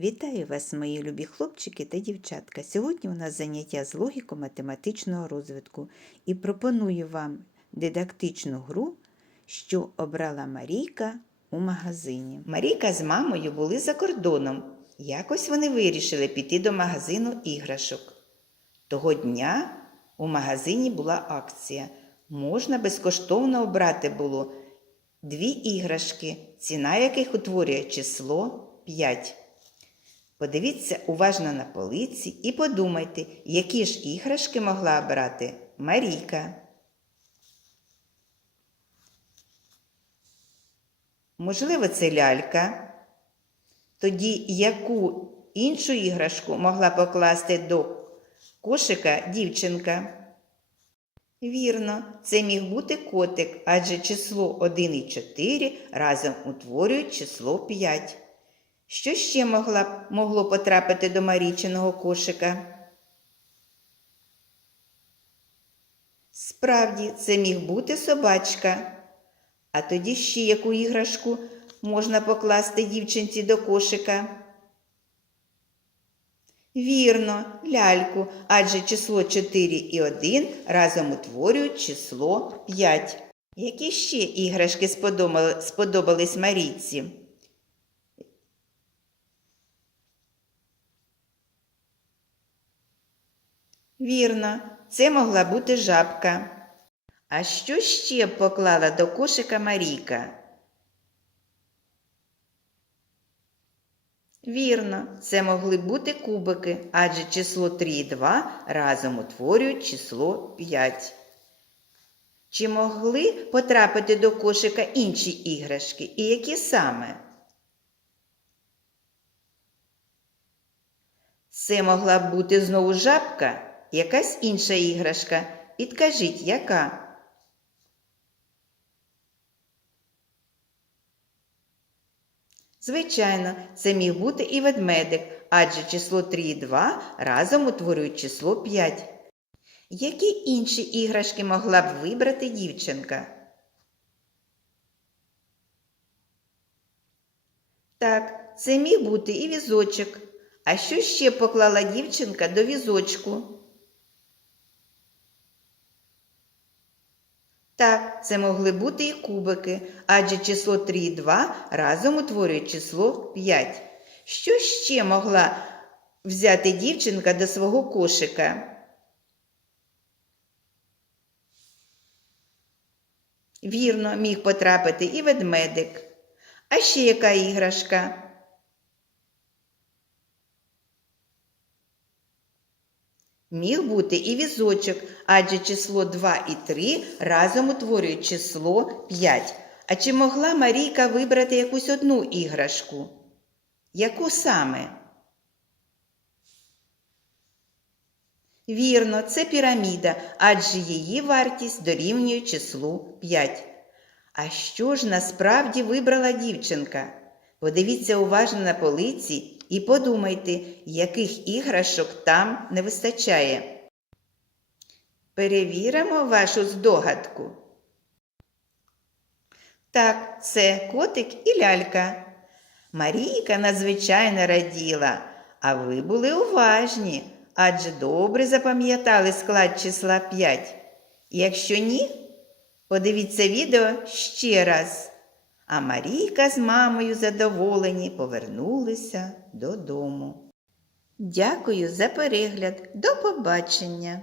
Вітаю вас, мої любі хлопчики та дівчатка. Сьогодні у нас заняття з логіко-математичного розвитку і пропоную вам дидактичну гру, що обрала Марійка у магазині. Марійка з мамою були за кордоном. Якось вони вирішили піти до магазину іграшок. Того дня у магазині була акція. Можна безкоштовно обрати було дві іграшки, ціна яких утворює число 5. Подивіться уважно на полиці і подумайте, які ж іграшки могла обрати Марійка. Можливо, це лялька. Тоді яку іншу іграшку могла покласти до кошика дівчинка? Вірно, це міг бути котик, адже число 1 і 4 разом утворюють число 5. Що ще могла, могло потрапити до Марічиного кошика? Справді, це міг бути собачка. А тоді ще яку іграшку можна покласти дівчинці до кошика? Вірно, ляльку, адже число 4 і 1 разом утворюють число 5. Які ще іграшки сподобали- сподобались Марійці? Вірно, це могла бути жабка. А що ще поклала до кошика Марійка? Вірно, це могли бути кубики, адже число 3 і 2 разом утворюють число 5. Чи могли потрапити до кошика інші іграшки? І які саме? Це могла б бути знову жабка, якась інша іграшка. Підкажіть, яка? Звичайно, це міг бути і ведмедик, адже число 3 і 2 разом утворюють число 5. Які інші іграшки могла б вибрати дівчинка? Так, це міг бути і візочок. А що ще поклала дівчинка до візочку? Так, це могли бути і кубики, адже число 3 і 2 разом утворюють число 5. Що ще могла взяти дівчинка до свого кошика? Вірно, міг потрапити і ведмедик. А ще яка іграшка? Міг бути і візочок, адже число 2 і 3 разом утворюють число 5. А чи могла Марійка вибрати якусь одну іграшку? Яку саме? Вірно, це піраміда, адже її вартість дорівнює числу 5. А що ж насправді вибрала дівчинка? Подивіться уважно на полиці і подумайте, яких іграшок там не вистачає. Перевіримо вашу здогадку. Так, це котик і лялька. Марійка надзвичайно раділа, а ви були уважні, адже добре запам'ятали склад числа 5. Якщо ні, подивіться відео ще раз. А Марійка з мамою задоволені повернулися додому. Дякую за перегляд. До побачення!